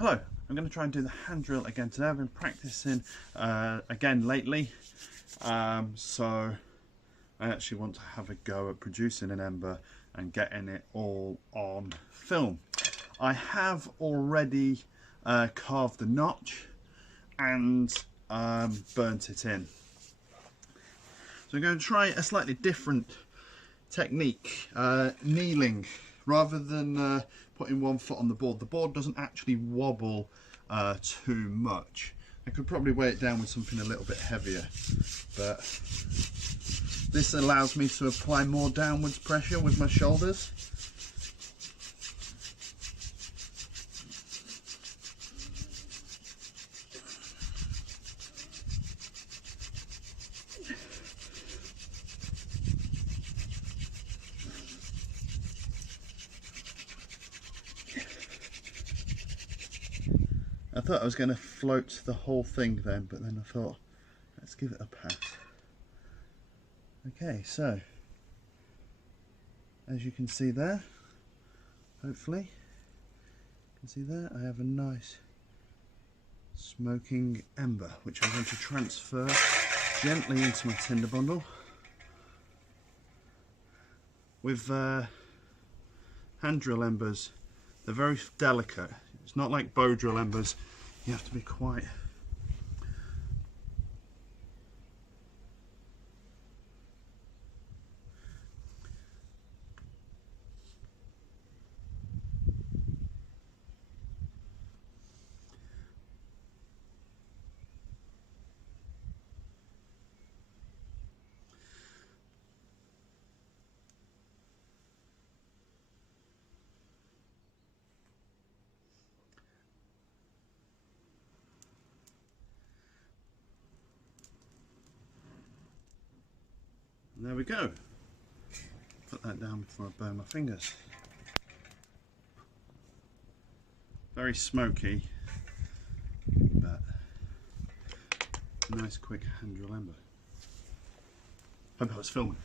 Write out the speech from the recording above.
Hello, I'm going to try and do the hand drill again today. I've been practicing again lately, so I actually want to have a go at producing an ember and getting it all on film. I have already carved the notch and burnt it in. So I'm going to try a slightly different technique, kneeling. Rather than putting one foot on the board doesn't actually wobble too much. I could probably weigh it down with something a little bit heavier, but this allows me to apply more downwards pressure with my shoulders. I thought I was going to float the whole thing then, but then I thought, let's give it a pass. Okay, so as you can see there, hopefully you can see there, I have a nice smoking ember which I'm going to transfer gently into my tinder bundle. With hand drill embers, they're very delicate. It's not like bow drill embers. You have to be quite and there we go. Put that down before I burn my fingers. Very smoky, but nice quick hand drill ember. Hope I was filming.